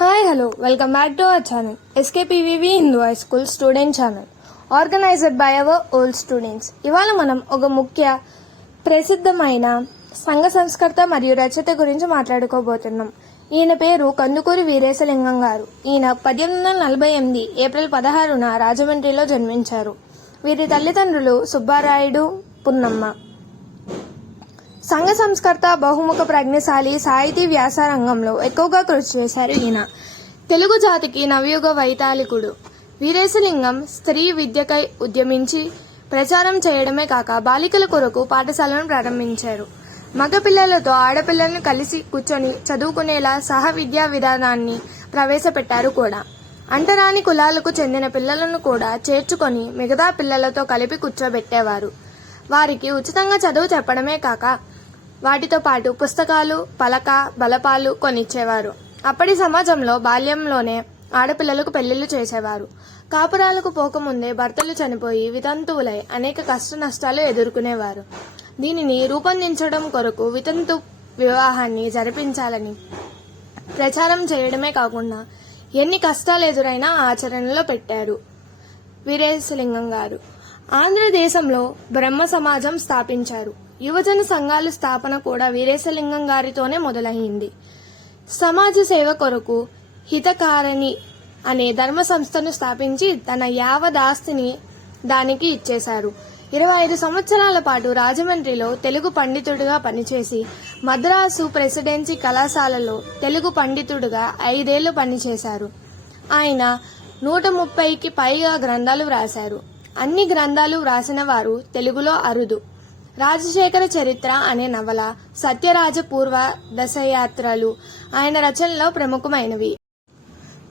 Hi hello welcome back to our channel SKPVV Hindu high school student channel organised by our old students ఇవాళ మనం ఒక ముఖ్య ప్రసిద్ధమైన సంఘ సంస్కర్త మరియు రచయిత గురించి మాట్లాడుకోబోతున్నాం. ఈయన పేరు కందుకూరి వీరేశలింగం గారు. ఈయన పద్దెనిమిది వందల నలభై ఎనిమిది ఏప్రిల్ పదహారున రాజమండ్రిలో జన్మించారు. వీరి తల్లిదండ్రులు సుబ్బారాయుడు పున్నమ్మ. సంఘ సంస్కర్త బహుముఖ ప్రజ్ఞశాలి సాహితీ వ్యాస రంగంలో ఎక్కువగా కృషి చేశారు ఈయన. తెలుగు జాతికి నవయుగ వైతాళికుడు. వీరేశలింగం స్త్రీ విద్యకై ఉద్యమించి ప్రచారం చేయడమే కాక బాలికల కొరకు పాఠశాలను ప్రారంభించారు. మగ పిల్లలతో ఆడపిల్లలను కలిసి కూర్చొని చదువుకునేలా సహ విద్యా విధానాన్ని ప్రవేశపెట్టారు కూడా. అంటరాని కులాలకు చెందిన పిల్లలను కూడా చేర్చుకొని మిగతా పిల్లలతో కలిపి కూర్చోబెట్టేవారు. వారికి ఉచితంగా చదువు చెప్పడమే కాక వాటితో పాటు పుస్తకాలు పలక బలపాలు కొనిచ్చేవారు. అప్పటి సమాజంలో బాల్యంలోనే ఆడపిల్లలకు పెళ్ళిళ్ళు చేసేవారు. కాపురాలకు పోకముందే భర్తలు చనిపోయి వితంతువులై అనేక కష్ట నష్టాలు ఎదుర్కొనేవారు. దీనిని రూపొందించడం కొరకు వితంతు వివాహాన్ని జరిపించాలని ప్రచారం చేయడమే కాకుండా ఎన్ని కష్టాలు ఎదురైనా ఆచరణలో పెట్టారు. వీరేశలింగం గారు. ఆంధ్రదేశంలో బ్రహ్మ సమాజం స్థాపించారు. యువజన సంఘాల స్థాపన కూడా వీరేశలింగం గారితోనే మొదలైంది సమాజ సేవ కొరకు హితకారిణి అనే ధర్మ సంస్థను స్థాపించి తన యావదాస్తిని దానికి ఇచ్చేశారు. ఇరవై ఐదు సంవత్సరాల పాటు రాజమండ్రిలో తెలుగు పండితుడిగా పనిచేసి మద్రాసు ప్రెసిడెన్సీ కళాశాలలో తెలుగు పండితుడిగా ఐదేళ్ళు పనిచేశారు. ఆయన నూట ముప్పైకి పైగా గ్రంథాలు వ్రాశారు. అన్ని గ్రంథాలు వ్రాసిన వారు తెలుగులో అరుదు. రాజశేఖర చరిత్ర అనే నవల సత్యరాజ పూర్వ దశయాత్రలు. ఆయన రచనలో ప్రముఖమైనవి.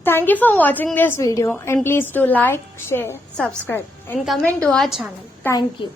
Thank you for watching this video and please to like share subscribe and comment to our channel thank you